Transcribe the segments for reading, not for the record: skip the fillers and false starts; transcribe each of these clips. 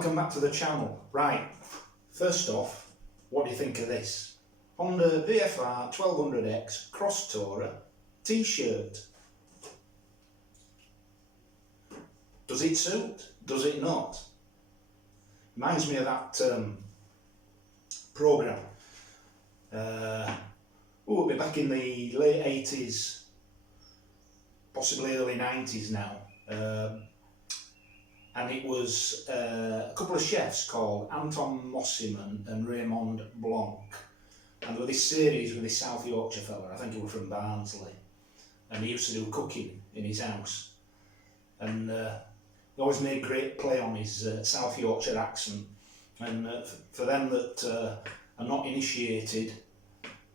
welcome back to the channel. Right, first off, what do you think of this? Honda VFR 1200X Cross Tourer t-shirt. Does it suit? Does it not? Reminds me of that programme. It'll be back in the late 80s, possibly early 90s now. And it was a couple of chefs called Anton Mossyman and Raymond Blanc. And there was this series with this South Yorkshire fella, I think he was from Barnsley. And he used to do cooking in his house. And he always made great play on his South Yorkshire accent. And for them that are not initiated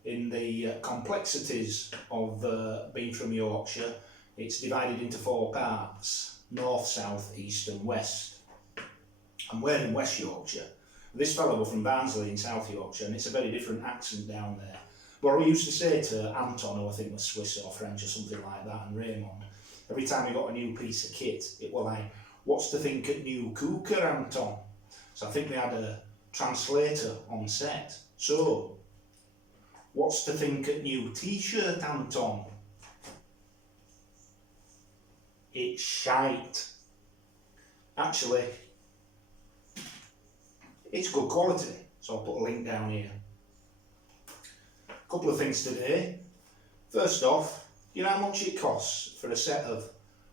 in the complexities of being from Yorkshire, it's divided into 4 parts: north, south, east and west. And we're in West Yorkshire. This fellow was from Barnsley in South Yorkshire, and it's a very different accent down there. But we used to say to Anton, who I think was Swiss or French or something like that, and Raymond, every time we got a new piece of kit, it was like, "What's to think at new cooker, Anton?" So I think they had a translator on set. So, what's to think at new t-shirt, Anton? It's shite. Actually, it's good quality, so I'll put a link down here. A couple of things today. First off, you know how much it costs for a set of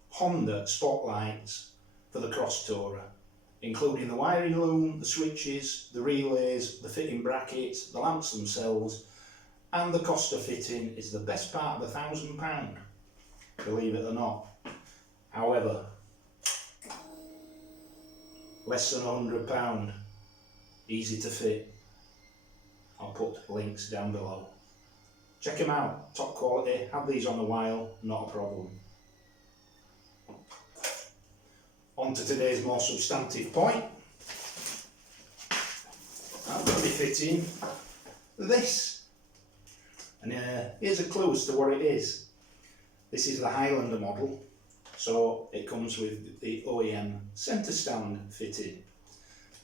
Honda spotlights for the Cross Tourer, including the wiring loom, the switches, the relays, the fitting brackets, the lamps themselves, and the cost of fitting is the best part of £1,000, believe it or not. However, less than £100, easy to fit. I'll put links down below. Check them out, top quality, have these on a while, not a problem. On to today's more substantive point. I'm going to be fitting this. And here's a clue as to what it is. This is the Highlander model. So it comes with the OEM centre stand fitted,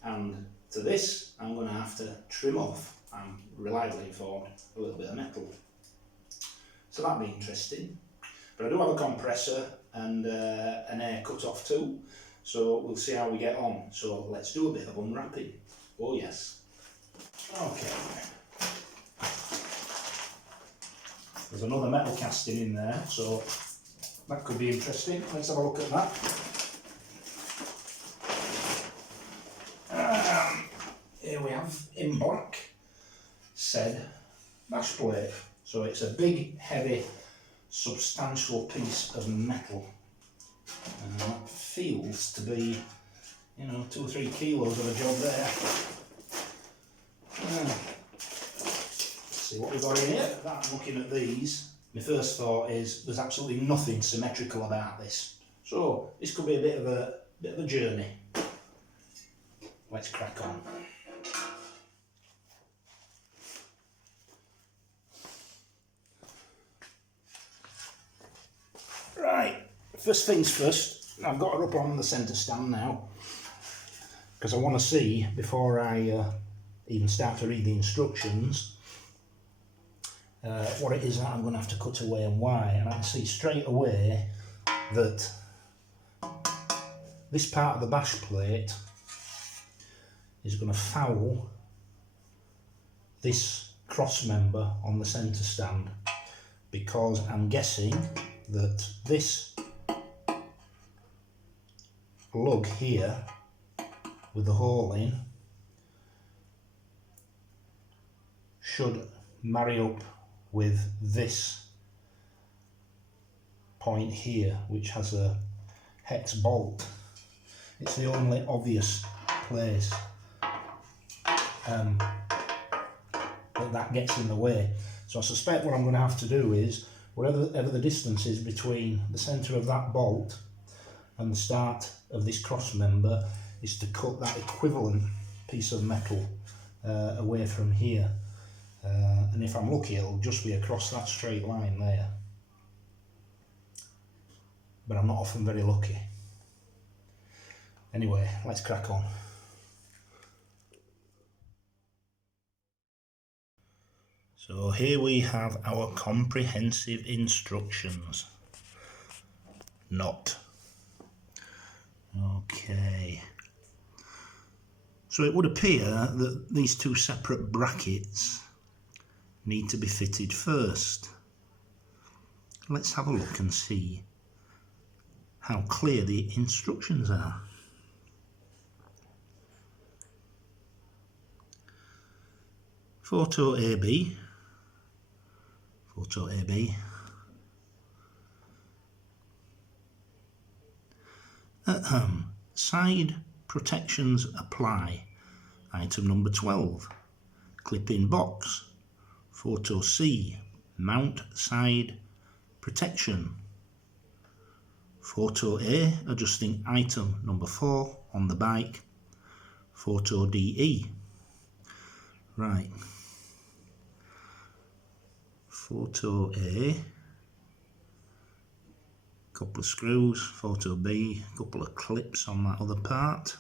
and to this I'm going to have to trim off, I'm reliably informed, a little bit of metal. So that'll be interesting. But I do have a compressor and an air cut off too, so we'll see how we get on. So let's do a bit of unwrapping. Oh yes. Okay. There's another metal casting in there, so that could be interesting. Let's have a look at that. Here we have, in black, said bash plate. So it's a big, heavy, substantial piece of metal. That feels to be, 2 or 3 kilos of a job there. Let's see what we've got in here. I'm looking at these. My first thought is there's absolutely nothing symmetrical about this. So this could be a bit of a journey. Let's crack on. Right, first things first, I've got her up on the centre stand now, because I want to see, before I even start to read the instructions, what it is that I'm going to have to cut away and why. And I can see straight away that this part of the bash plate is going to foul this cross member on the centre stand, because I'm guessing that this lug here with the hole in should marry up with this point here, which has a hex bolt. It's the only obvious place that gets in the way. So I suspect what I'm going to have to do is, whatever the distance is between the centre of that bolt and the start of this cross member, is to cut that equivalent piece of metal away from here. And if I'm lucky, it'll just be across that straight line there. But I'm not often very lucky. Anyway, let's crack on. So here we have our comprehensive instructions. Not. Okay. So it would appear that these two separate brackets need to be fitted first. Let's have a look and see how clear the instructions are. Photo AB. Photo AB. Side protections apply. Item number 12. Clip in box. Photo C. Mount side protection. Photo A. Adjusting item number 4 on the bike. Photo DE. Right. Photo A. Couple of screws. Photo B. Couple of clips on that other part.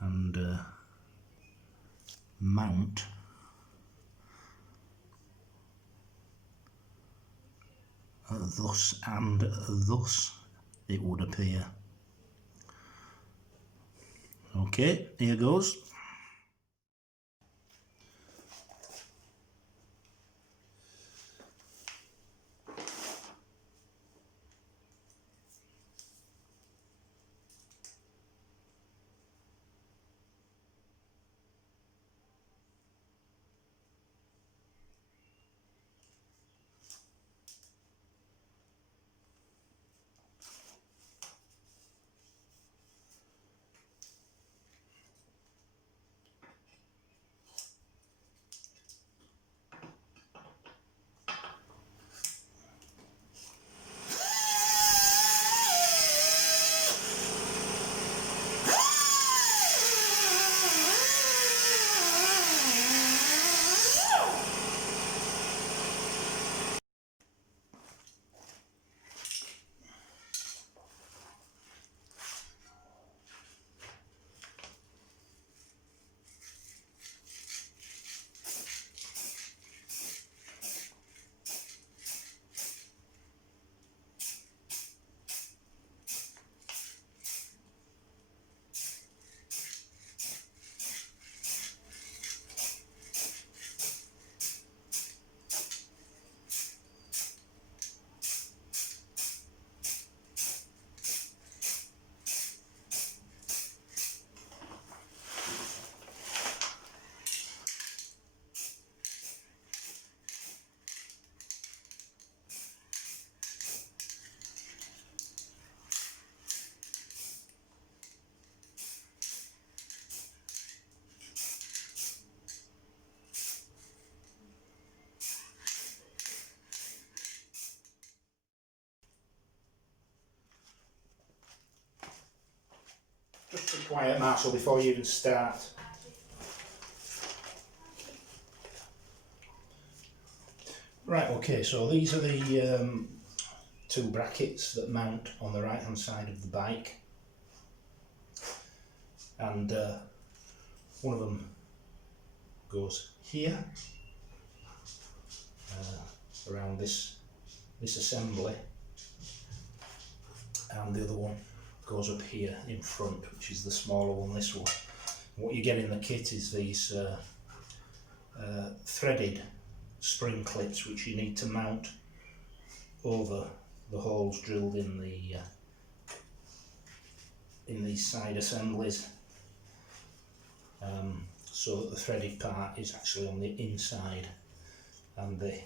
And mount thus and thus, it would appear. Okay, here goes. Just a quiet, Marshall, before you even start. Right, okay, so these are the two brackets that mount on the right hand side of the bike. And one of them goes here, around this assembly, and the other one goes up here in front, which is the smaller one, this one. What you get in the kit is these threaded spring clips, which you need to mount over the holes drilled in these side assemblies, so that the threaded part is actually on the inside and the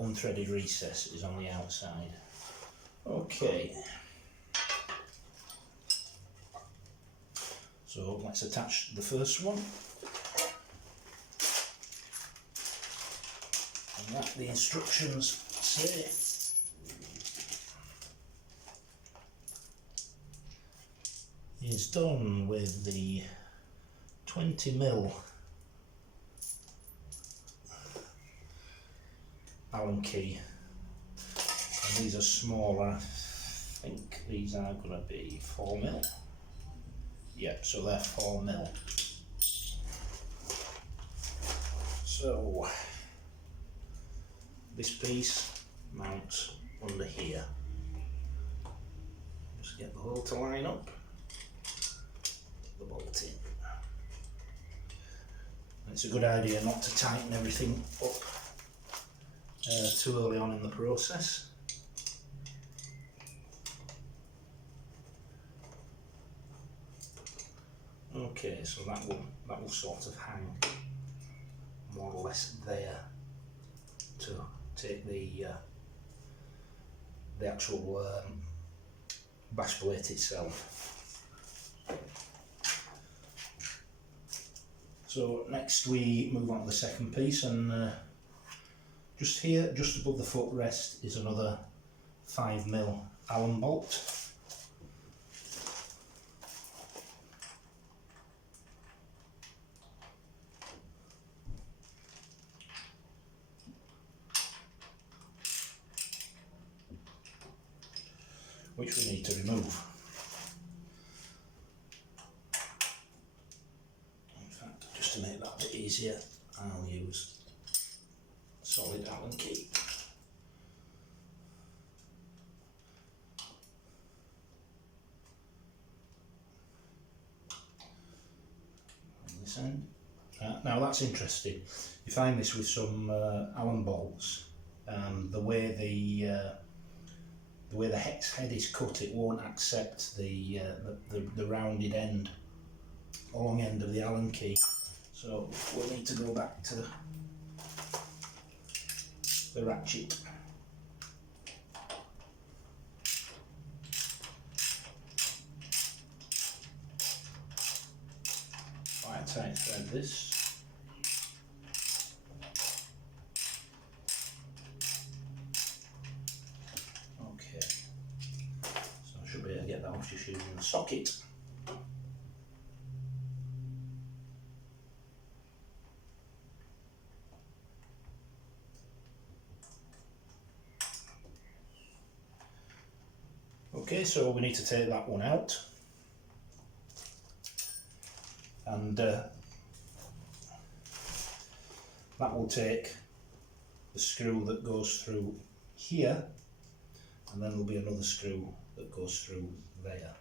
unthreaded recess is on the outside. Okay, so let's attach the first one, and that the instructions say is done with the 20mm Allen key, and these are smaller. I think these are going to be 4mm. Yep, so they're 4mm. So this piece mounts under here. Just get the hole to line up, the bolt in. And it's a good idea not to tighten everything up too early on in the process. Okay, so that will sort of hang more or less there to take the actual bash plate itself. So next we move on to the second piece, and just here, just above the footrest, is another 5mm Allen bolt. Which we need to remove. In fact, just to make that a bit easier, I'll use a solid Allen key. On this end. Now that's interesting. You find this with some Allen bolts, the way the hex head is cut, it won't accept the rounded end, or long end of the Allen key. So we'll need to go back to the ratchet. Quite tight thread this. Get that off just using the socket. Okay, so we need to take that one out, and that will take the screw that goes through here, and then there'll be another screw that goes through there.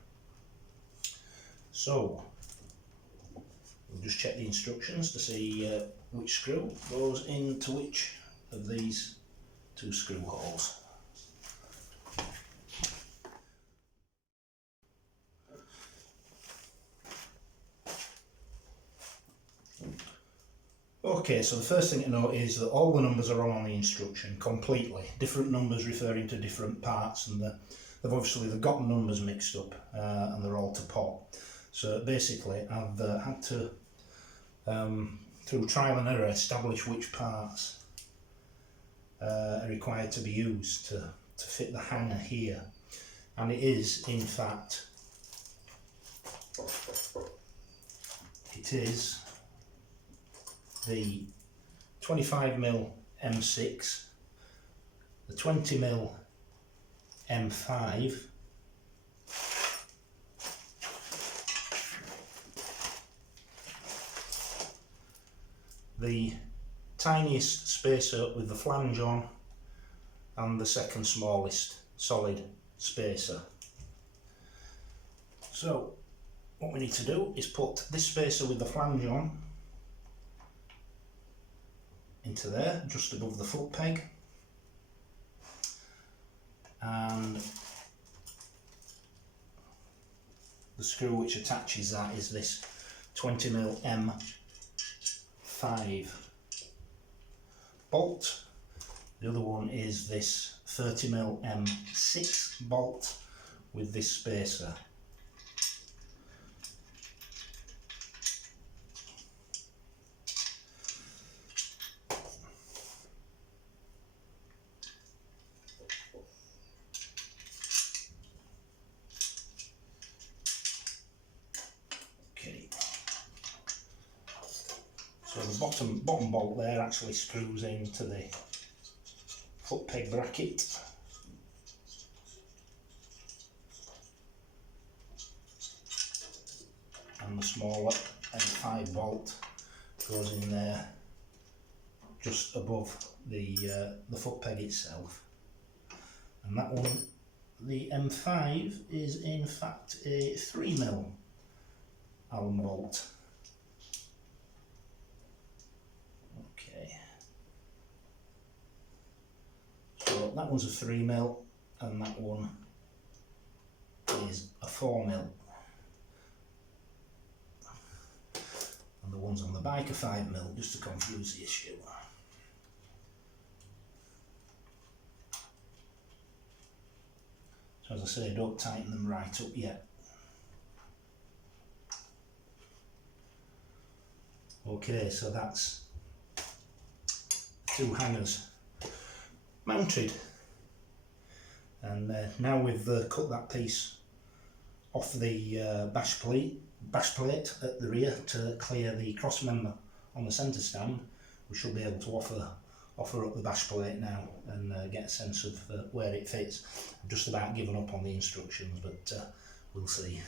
So we'll just check the instructions to see which screw goes into which of these two screw holes. Okay, so the first thing to note is that all the numbers are on the instruction completely. Different numbers referring to different parts, and they've got numbers mixed up, and they're all to pot. So basically I've had to, through trial and error, establish which parts are required to be used to fit the hanger here. And it is, in fact, the 25mm M6, the 20mm M5, the tiniest spacer with the flange on, and the second smallest solid spacer. So what we need to do is put this spacer with the flange on into there, just above the foot peg, and the screw which attaches that is this 20mm M5 bolt. The other one is this 30mm M6 bolt with this spacer. So the bottom bolt there actually screws into the foot peg bracket. And the smaller M5 bolt goes in there just above the foot peg itself. And that one, the M5, is in fact a 3mm Allen bolt. Okay, so that one's a 3mm and that one is a 4mm. And the ones on the bike are 5mm, just to confuse the issue. So as I say, don't tighten them right up yet. Okay, so that's 2 hangers mounted. And now we've cut that piece off the bash plate at the rear to clear the cross member on the centre stand, we should be able to offer up the bash plate now and get a sense of where it fits. I've just about given up on the instructions, but we'll see.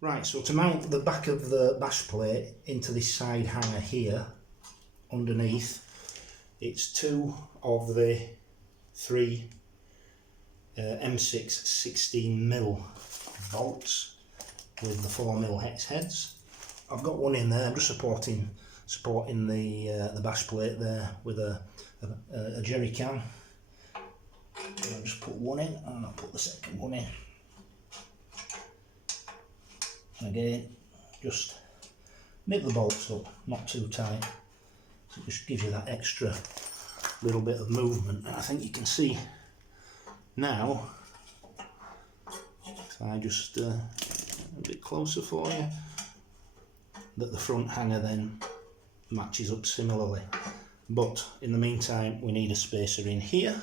Right, so to mount the back of the bash plate into this side hanger here, underneath, it's 2 of the 3 M6 16mm bolts with the 4mm hex heads. I've got one in there. I'm just supporting the bash plate there with a jerry can. I'll just put one in and I'll put the second one in. Again, just nip the bolts up, not too tight, so it just gives you that extra little bit of movement. And I think you can see now, if I just a bit closer for you, that the front hanger then matches up similarly. But in the meantime, we need a spacer in here,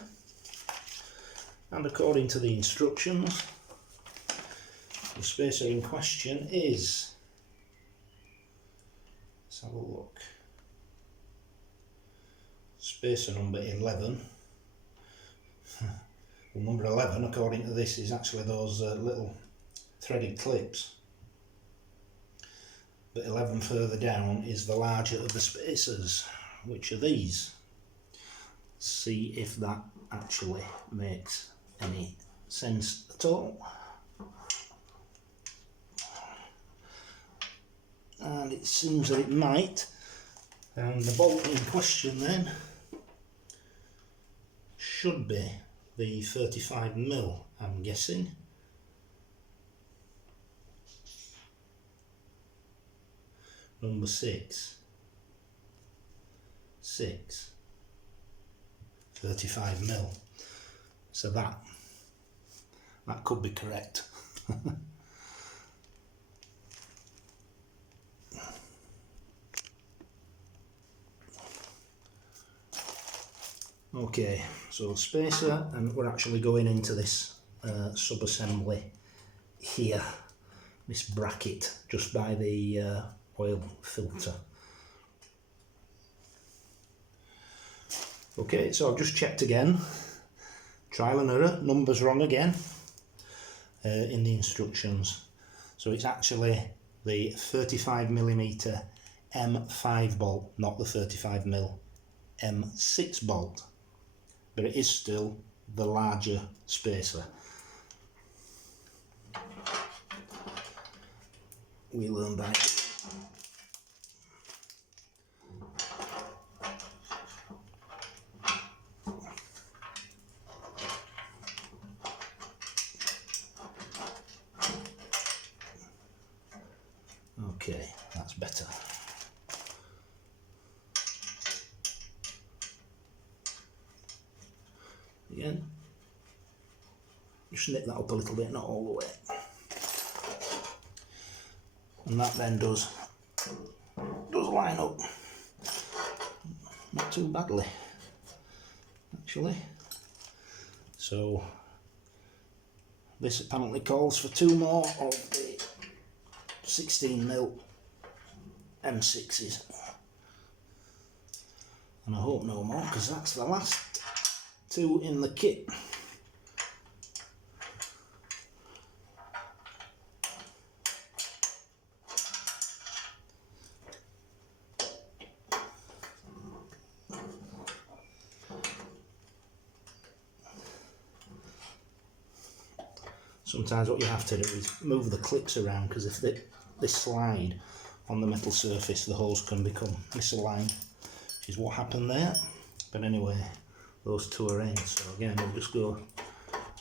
and according to the instructions, the spacer in question is, let's have a look, spacer number 11. Well, number 11, according to this, is actually those little threaded clips, but 11 further down is the larger of the spacers, which are these. See if that actually makes any sense at all. And it seems that it might, and the bolt in question then should be the 35mm, I'm guessing. Number 6, 35mm. So that could be correct. Okay, so spacer, and we're actually going into this sub-assembly here, this bracket just by the oil filter. Okay, so I've just checked again, trial and error, numbers wrong again in the instructions. So it's actually the 35mm M5 bolt, not the 35mm M6 bolt. But it is still the larger spacer. We learn by okay, that's better. Again, just nip that up a little bit, not all the way, and that then does line up, not too badly actually. So this apparently calls for 2 more of the 16mm M6s, and I hope no more, because that's the last 2 in the kit. Sometimes what you have to do is move the clips around, because if they slide on the metal surface, the holes can become misaligned, which is what happened there. But anyway, those 2 are in, so again we'll just go,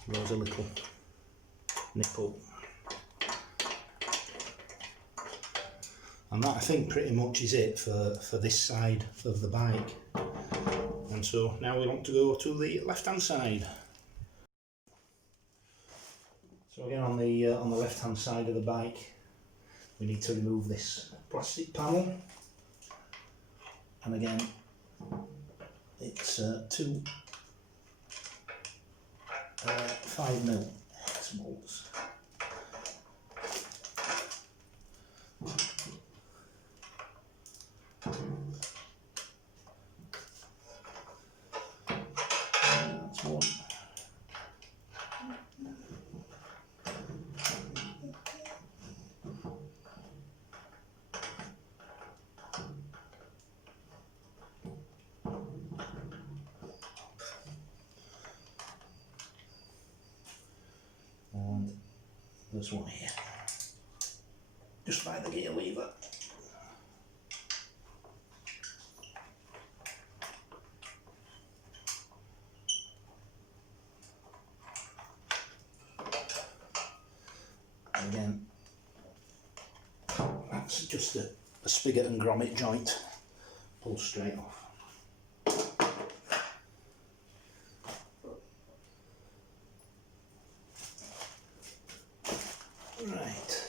there's a little nipple. And that, I think, pretty much is it for this side of the bike. And so now we want to go to the left hand side. So again, on the left hand side of the bike, we need to remove this plastic panel, and again it's 2 5mm hex bolts. That's one. And there's one here, just by the gear lever. And again, that's just a spigot and grommet joint, pull straight off. Right.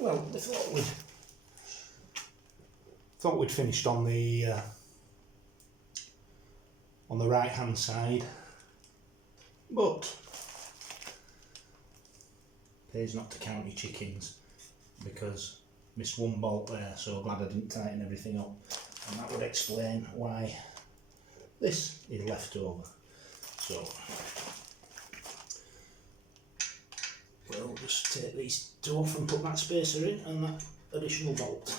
Well, I thought we'd finished on the right hand side, but pays not to count your chickens, because missed one bolt there, so glad I didn't tighten everything up, and that would explain why this is left over. So we'll just take these two off and put that spacer in and that additional bolt.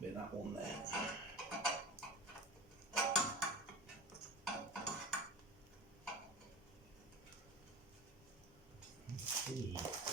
Be that one there. Okay.